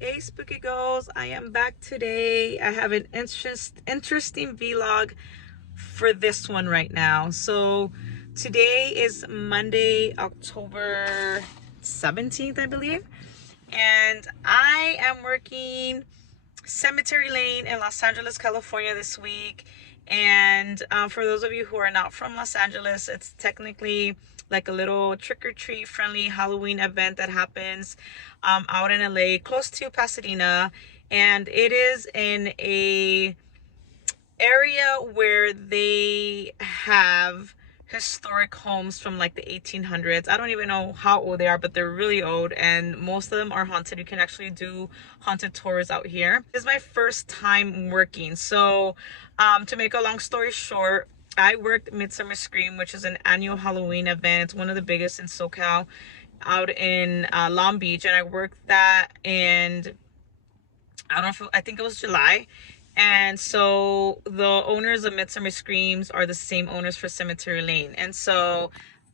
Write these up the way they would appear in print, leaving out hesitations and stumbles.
Hey Spooky Girls, I am back today. I have an interesting vlog for this one right now. So today is Monday, October 17th, I believe. And I am working Cemetery Lane in Los Angeles, California this week. And for those of you who are not from Los Angeles, it's technically like a little trick-or-treat friendly Halloween event that happens out in LA, close to Pasadena. And it is in a area where they have historic homes from like the 1800s. I don't even know how old they are, but they're really old, and most of them are haunted. You can actually do haunted tours out here. This is my first time working, so to make a long story short, I worked Midsummer Scream, which is an annual Halloween event, one of the biggest in SoCal, out in Long Beach. And I worked that, and I don't know if, I think it was July. And so the owners of Midsummer Screams are the same owners for Cemetery Lane. And so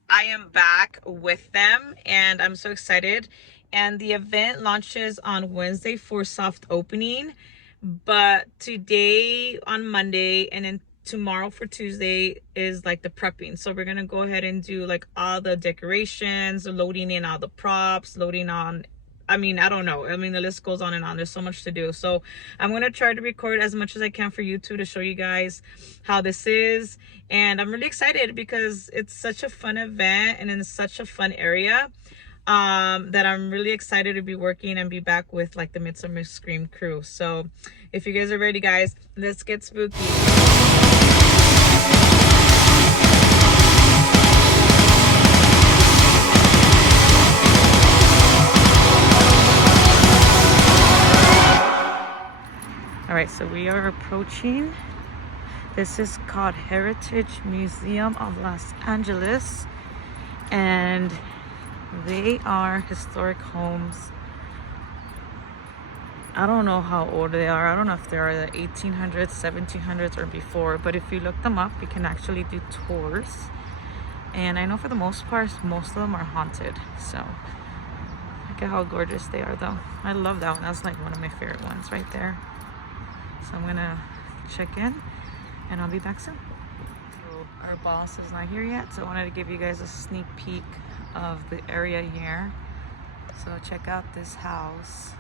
I am back with them and I'm so excited. And the event launches on Wednesday for soft opening, but today on Monday and then tomorrow for Tuesday is like the prepping. So we're gonna go ahead and do like all the decorations, loading in all the props, loading on, I mean, I don't know. I mean, the list goes on and on. There's so much to do. So I'm going to try to record as much as I can for you too, to show you guys how this is. And I'm really excited because it's such a fun event and in such a fun area that I'm really excited to be working and be back with like the Midsummer Scream crew. So if you guys are ready, guys, let's get spooky. All right, so we are approaching. This is called Heritage Museum of Los Angeles, and they are historic homes. I don't know how old they are. I don't know if they are the 1800s, 1700s, or before, but if you look them up, you can actually do tours. And I know for the most part, most of them are haunted. So look at how gorgeous they are, though. I love that one. That's like one of my favorite ones right there. So I'm gonna check in and I'll be back soon. So our boss is not here yet, so I wanted to give you guys a sneak peek of the area here. So check out this house.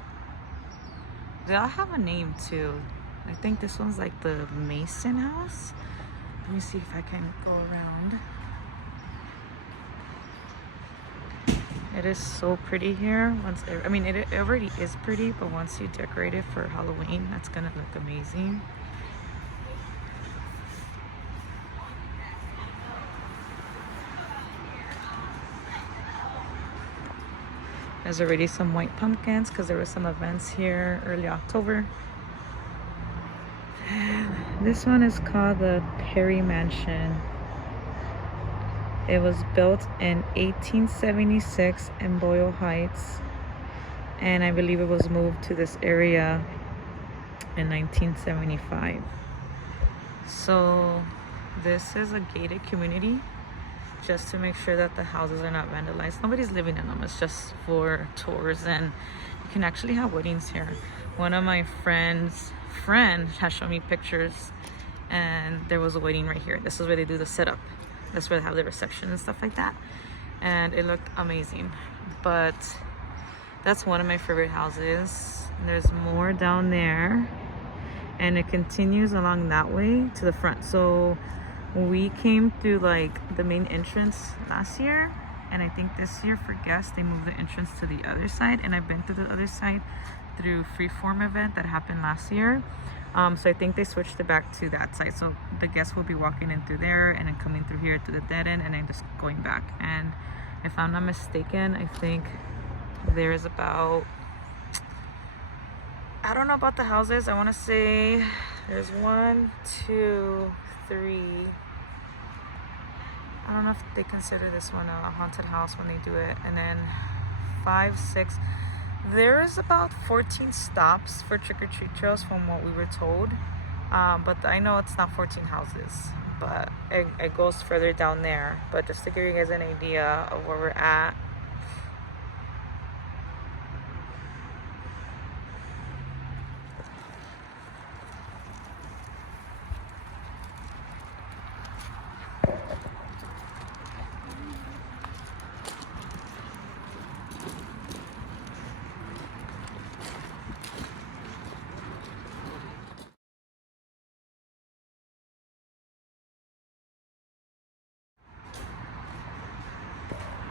They all have a name too. I think this one's like the Mason house. Let me see if I can go around. It is so pretty here. I mean, it already is pretty, but once you decorate it for Halloween, that's gonna look amazing. There's already some white pumpkins because there were some events here early October. And this one is called the Perry Mansion. It was built in 1876 in Boyle Heights, and I believe it was moved to this area in 1975. So this is a gated community just to make sure that the houses are not vandalized. Nobody's living in them. It's just for tours, and you can actually have weddings here. One of my friends' friend has shown me pictures, and there was a wedding right here. This is where they do the setup. That's where they have the reception and stuff like that. And it looked amazing. But that's one of my favorite houses. There's more down there. And it continues along that way to the front. So we came through like the main entrance last year. And I think this year for guests, they moved the entrance to the other side. And I've been through the other side through Freeform event that happened last year. So I think they switched it back to that side. So the guests will be walking in through there and then coming through here to the dead end and then just going back. And if I'm not mistaken, I think there's about, I don't know about the houses. I want to say there's 1, 2, 3. I don't know if they consider this one a haunted house when they do it. And then 5, 6. There's about 14 stops for trick-or-treat trails from what we were told. But I know it's not 14 houses, but it goes further down there. But just to give you guys an idea of where we're at.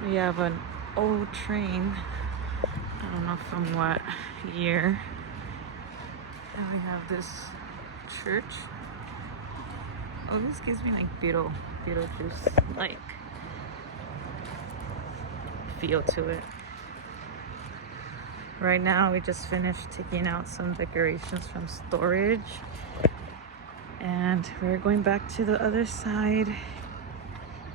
We have an old train. I don't know from what year. And we have this church. Oh, this gives me like Beetlejuice like feel to it. Right now we just finished taking out some decorations from storage, and we're going back to the other side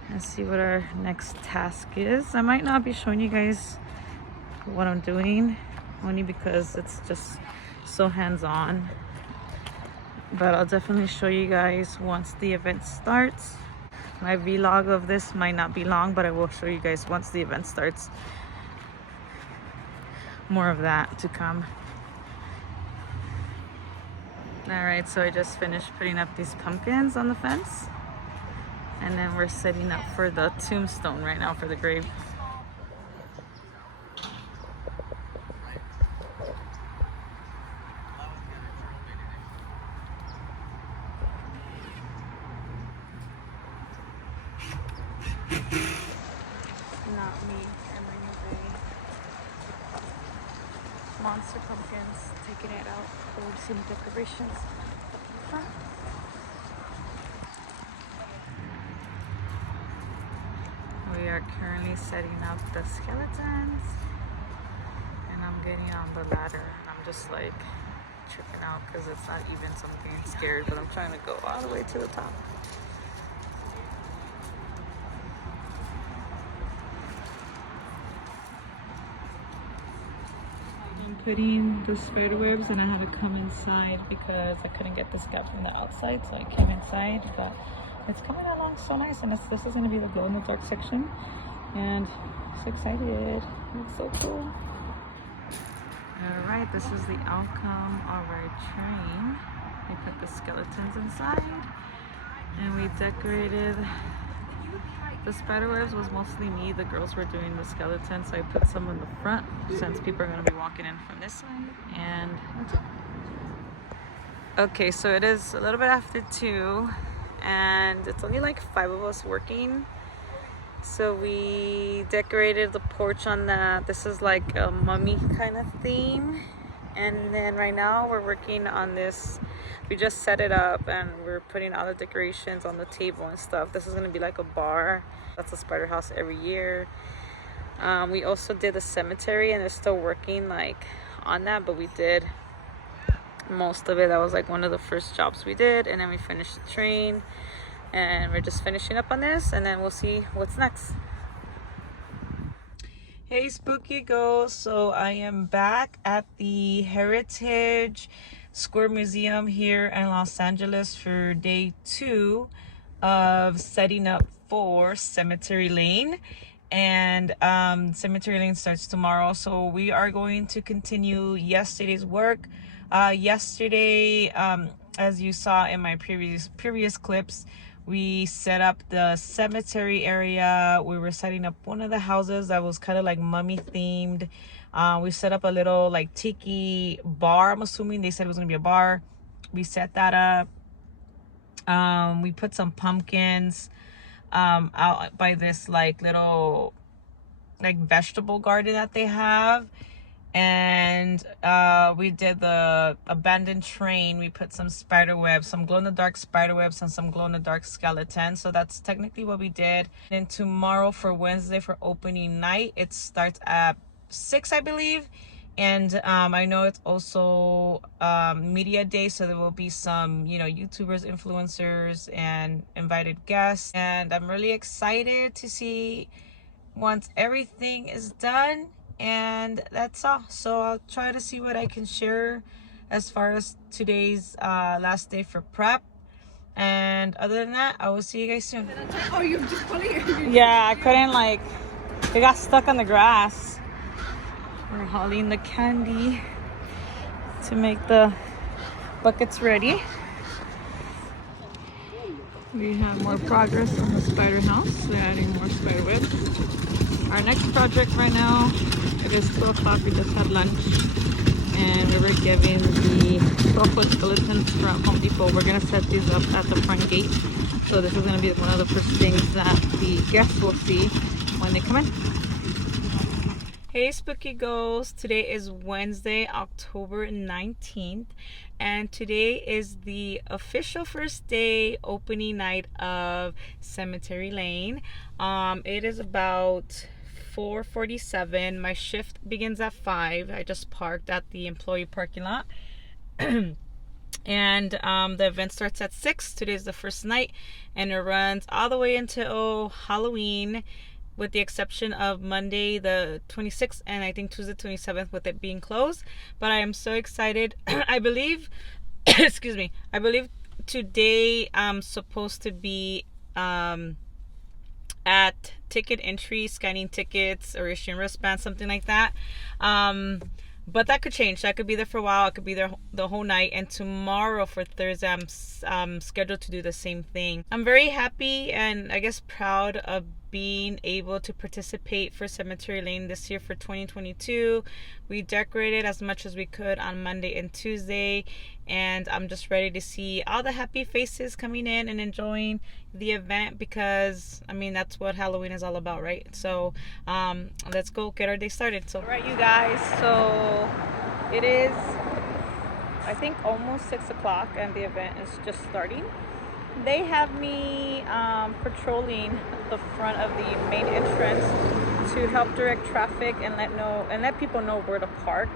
and see what our next task is. I might not be showing you guys what I'm doing, only because it's just so hands-on, but I'll definitely show you guys once the event starts. My vlog of this might not be long, but I will show you guys once the event starts. More of that to come. All right, so I just finished putting up these pumpkins on the fence, and then we're setting up for the tombstone right now for the grave. Not me and my new baby. Monster pumpkins, taking it out. Old some decorations. We are currently setting up the skeletons, and I'm getting on the ladder, and I'm just like tripping out because it's not even something scared, but I'm trying to go all the way to the top. I'm putting the spider webs, and I had to come inside because I couldn't get this gap from the outside, so I came inside. But it's coming along so nice, and this is going to be the glow in the dark section, and I'm so excited. It's so cool. All right, this is the outcome of our train. We put the skeletons inside, and we decorated. The spider webs was mostly me. The girls were doing the skeletons, so I put some in the front since people are going to be walking in from this side. And that's it. Okay, so it is a little bit after 2, and it's only like 5 of us working. So we decorated the porch on that. This is like a mummy kind of theme. And then right now we're working on this. We just set it up and we're putting all the decorations on the table and stuff. This is going to be like a bar. That's a spider house every year. We also did a cemetery, and they're still working like on that, but we did most of it. That was like one of the first jobs we did. And then we finished the train, and we're just finishing up on this, and then we'll see what's next. Hey Spooky Ghosts, so I am back at the Heritage Square Museum here in Los Angeles for day 2 of setting up for Cemetery Lane. And Cemetery Lane starts tomorrow, so we are going to continue yesterday's work. Yesterday, as you saw in my previous clips, we set up the cemetery area. We were setting up one of the houses that was kind of like mummy themed. We set up a little like tiki bar. I'm assuming they said it was gonna be a bar. We set that up. We put some pumpkins out by this like little like vegetable garden that they have. And we did the abandoned train. We put some spider webs, some glow-in-the-dark spider webs, and some glow-in-the-dark skeletons. So that's technically what we did. And tomorrow for Wednesday for opening night, it starts at 6, I believe. And I know it's also media day, so there will be some, you know, YouTubers, influencers, and invited guests. And I'm really excited to see once everything is done. And that's all. So I'll try to see what I can share as far as today's last day for prep. And other than that, I will see you guys soon. Oh, you're just pulling it. Yeah, I couldn't like, it got stuck on the grass. We're hauling the candy to make the buckets ready. We have more progress on the spider house. We're adding more spider webs. Our next project right now, it is 2 o'clock. We just had lunch, and we were giving the 12-foot skeletons from Home Depot. We're gonna set these up at the front gate. So this is gonna be one of the first things that the guests will see when they come in. Hey Spooky Ghosts, today is Wednesday, October 19th, and today is the official first day opening night of Cemetery Lane. It is about 4:47. My shift begins at 5. I just parked at the employee parking lot. And the event starts at 6. Today's the first night, and it runs all the way until Halloween, with the exception of Monday the 26th and I think Tuesday 27th with it being closed. But I am so excited. I believe excuse me, I believe today I'm supposed to be at ticket entry, scanning tickets or issuing wristbands, something like that. But that could change. I could be there for a while. I could be there the whole night. And tomorrow for Thursday, I'm scheduled to do the same thing. I'm very happy and I guess proud of being able to participate for Cemetery Lane this year for 2022. We decorated as much as we could on Monday and Tuesday, and I'm just ready to see all the happy faces coming in and enjoying the event, because I mean that's what Halloween is all about, right? So let's go get our day started. So all right, you guys, so it is I think almost 6 o'clock and the event is just starting. They have me patrolling the front of the main entrance to help direct traffic and let people know where to park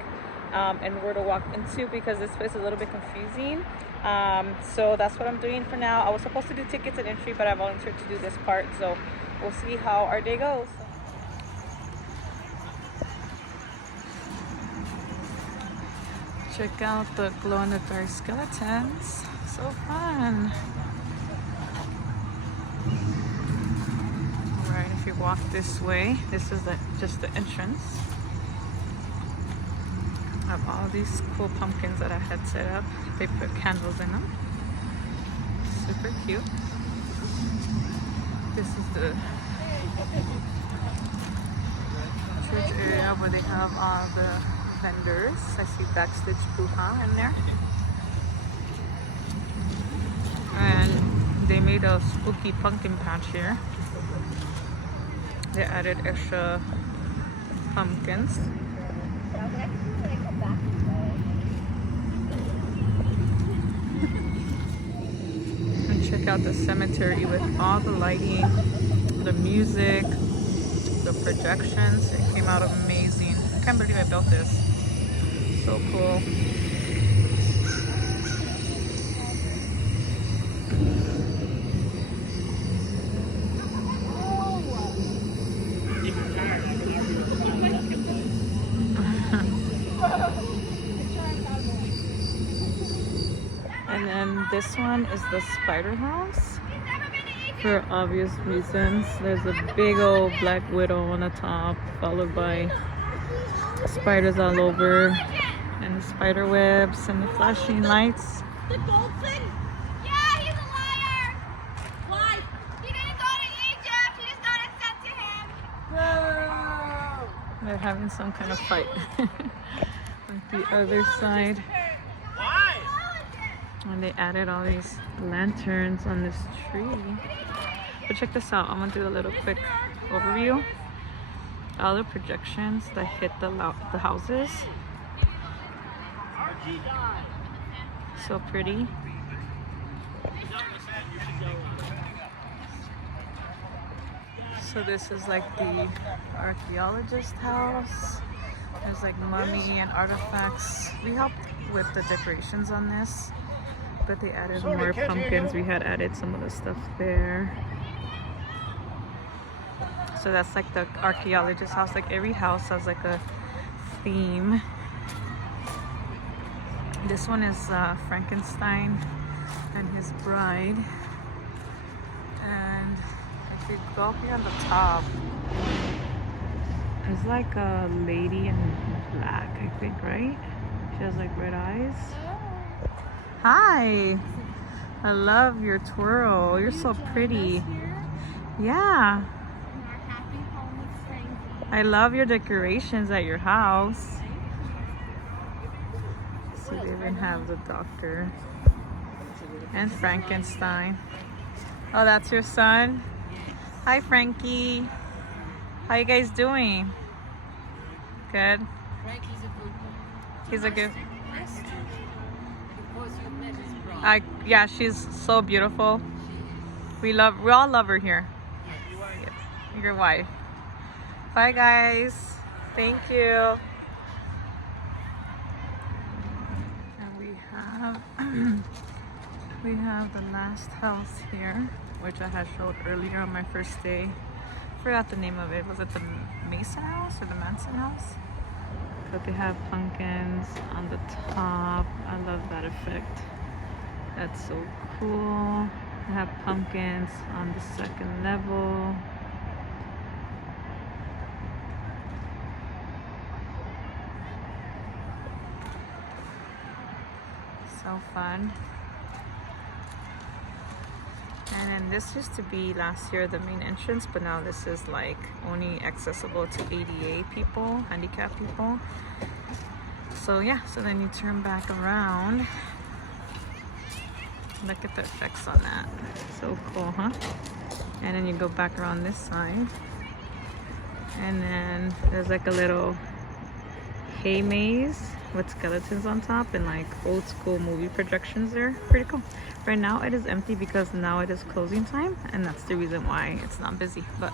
and where to walk into, because this place is a little bit confusing. So that's what I'm doing for now. I was supposed to do tickets and entry, but I volunteered to do this part, so we'll see how our day goes. Check out the glow-in-the-dark skeletons. So fun. Alright, if you walk this way, this is just the entrance. I have all these cool pumpkins that I had set up. They put candles in them. Super cute. This is the church area where they have all the vendors. I see Backstage Bruja in there. And they made a spooky pumpkin patch here. They added extra pumpkins. And check out the cemetery with all the lighting, the music, the projections. It came out amazing. I can't believe I built this. So cool. And then this one is the spider house, for obvious reasons. There's a big old black widow on the top, followed by spiders all over, and the spider webs and the flashing lights. The dolphin? Yeah, he's a liar. Why? He didn't go to Egypt. He just got it sent to him. Whoa. They're having some kind of fight. On the other side. And they added all these lanterns on this tree. But check this out. I'm gonna do a little quick overview. All the projections that hit the houses. So pretty. So this is like the archaeologist house. There's like mummy and artifacts. We helped with the decorations on this, but they added more pumpkins. We had added some of the stuff there. So that's like the archaeologist house. Like every house has like a theme. This one is Frankenstein and his bride. And if you go up here on the top, there's like a lady in black, I think, right? She has like red eyes. Hi! I love your twirl. You're so pretty. Yeah. I love your decorations at your house. So they even have the doctor and Frankenstein. Oh, that's your son? Hi, Frankie. How you guys doing? Good. Frank, he's a good boy. He's a good. Yes. Of course, you've met his bride. Yeah, she's so beautiful. We all love her here. Yes. Your wife. Bye guys. Thank you. And we have the last house here, which I had showed earlier on my first day. Forgot the name of it. Was it the Mason house or the Manson house? But they have pumpkins on the top. I love that effect. That's so cool. They have pumpkins on the second level. So fun. And then this used to be last year the main entrance, but now this is like only accessible to ADA people, handicapped people. So yeah, so then you turn back around. Look at the effects on that. So cool, huh? And then you go back around this side. And then there's like a little hay maze with skeletons on top and like old school movie projections there. Pretty cool. Right now it is empty because now it is closing time, and that's the reason why it's not busy. But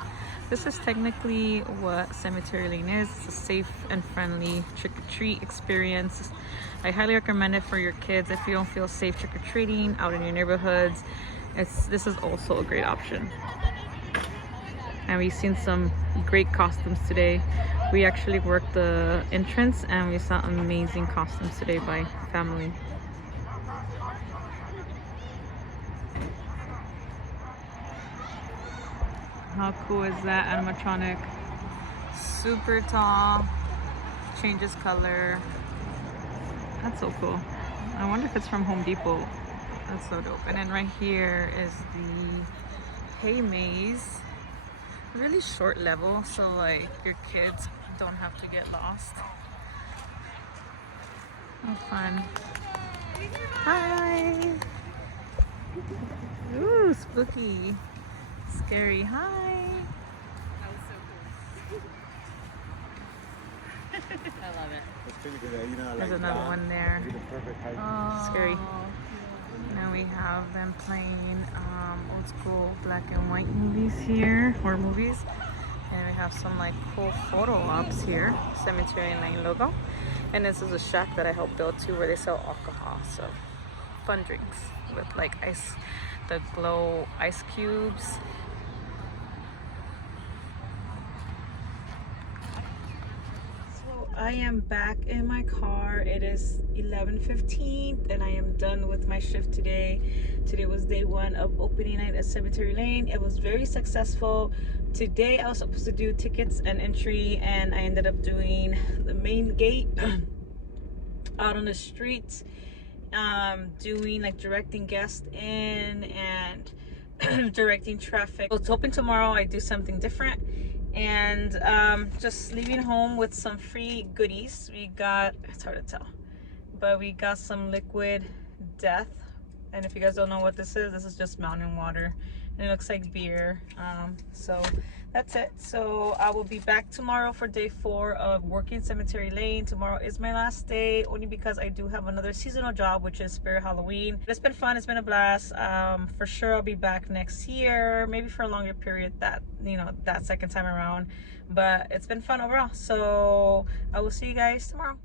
this is technically what Cemetery Lane is. It's a safe and friendly trick-or-treat experience. I highly recommend it for your kids if you don't feel safe trick-or-treating out in your neighborhoods. This is also a great option. And we've seen some great costumes today. We actually worked the entrance and we saw amazing costumes today by family. How cool is that animatronic? Super tall, changes color. That's so cool. I wonder if it's from Home Depot. That's so dope. And then right here is the hay maze. Really short level, so like your kids don't have to get lost. Oh, fun. Hi. Ooh, spooky. Scary. Hi. That was so cool. I love it. It's pretty good. You know, There's like another one there. the perfect height. Oh, scary. Now we have them playing old school black and white movies here, horror movies. And we have some like cool photo ops here, Cemetery Lane logo. And this is a shack that I helped build too, where they sell alcohol. So fun drinks with like ice, the glow ice cubes. So I am back in my car. It is 11:15 and I am done with my shift today. Today was day one of opening night at Cemetery Lane. It was very successful. Today I was supposed to do tickets and entry, and I ended up doing the main gate out on the street, doing like directing guests in and directing traffic. I was hoping tomorrow I do something different, and just leaving home with some free goodies. We got, it's hard to tell, but we got some liquid death, and if you guys don't know what this is just mountain water, and it looks like beer. So that's it. So I will be back tomorrow for day 4 of working Cemetery Lane. Tomorrow is my last day, only because I do have another seasonal job, which is Spirit Halloween. It's been fun. It's been a blast. For sure I'll be back next year, maybe for a longer period, that, you know, that second time around. But it's been fun overall. So I will see you guys tomorrow.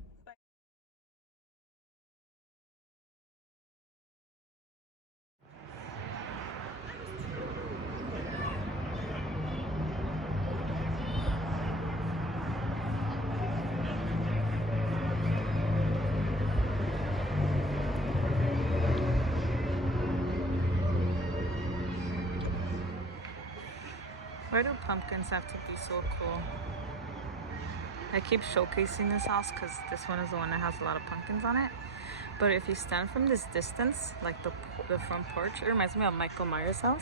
Why do pumpkins have to be so cool? I keep showcasing this house because this one is the one that has a lot of pumpkins on it. But if you stand from this distance, like the front porch, it reminds me of Michael Myers' house,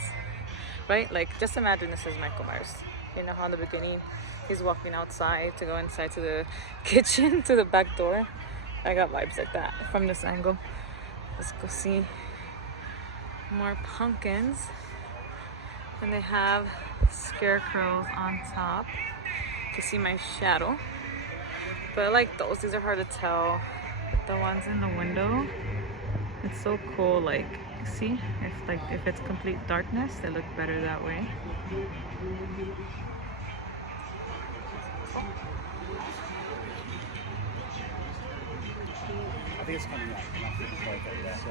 right? Like, just imagine this is Michael Myers. You know how in the beginning he's walking outside to go inside to the kitchen, to the back door? I got vibes like that from this angle. Let's go see more pumpkins. And they have scarecrows on top. to see my shadow. But I like those. These are hard to tell. The ones in the window, it's so cool. Like, see, if it's complete darkness, they look better that way. I think it's coming up. I'm not feeling quite there yet. So.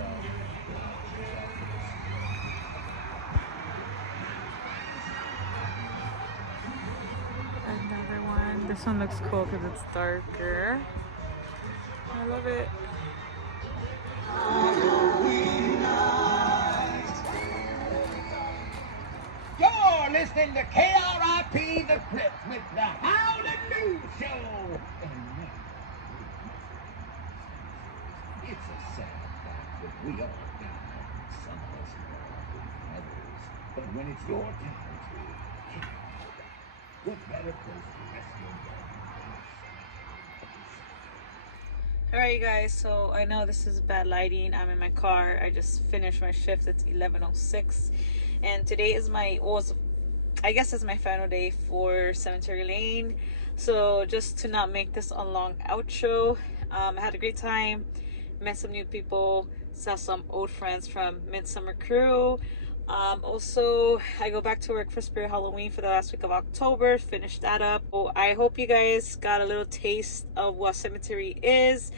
Another one. This one looks cool because it's darker. I love it. You're listening to KRIP The Clip with the Howdy News Show. It's a sad fact that we all die. Some of us more than others. But when it's your time to, what better place to rest your body? Alright, you guys, so I know this is bad lighting. I'm in my car. I just finished my shift. It's 11:06, and today is I guess it's my final day for Cemetery Lane. So just to not make this a long outro, I had a great time, met some new people, saw some old friends from Midsummer Crew. Also, I go back to work for Spirit Halloween for the last week of October, finish that up. So I hope you guys got a little taste of what cemetery is.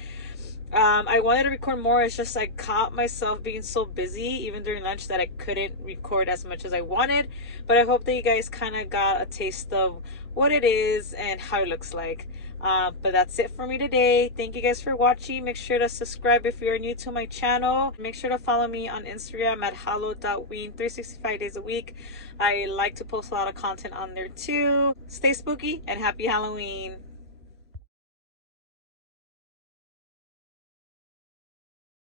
I wanted to record more. It's just I caught myself being so busy even during lunch that I couldn't record as much as I wanted. But I hope that you guys kind of got a taste of what it is and how it looks like. But that's it for me today. Thank you guys for watching. Make sure to subscribe if you're new to my channel. Make sure to follow me on Instagram at hallow.ween 365 days a week. I like to post a lot of content on there too. Stay spooky and happy Halloween.